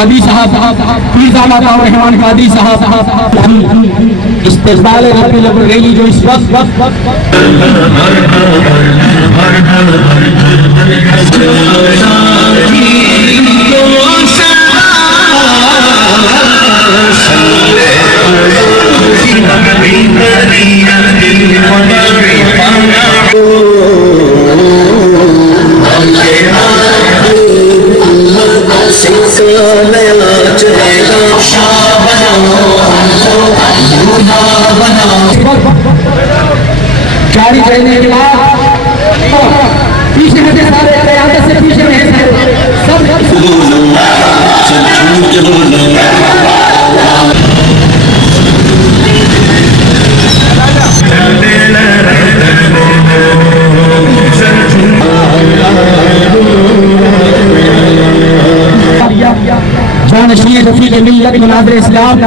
कादी साहब, पीरजादा रहमान कादी साहब, इस्तेक़बाल रैली जो इस वक्त जारी रहने के बाद पीछे हटे सारे क़यादत से पीछे रहे सब जानशीन रफीक मिल्लत मुनाज़िर इस्लाम